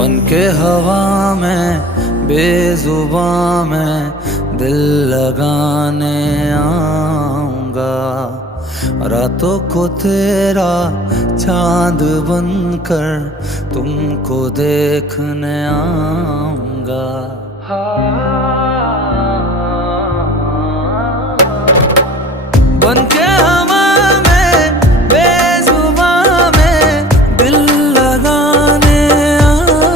बन के हवा में बेजुबां में दिल लगाने आऊंगा। रातों को तेरा चांद बनकर तुमको देखने आऊंगा।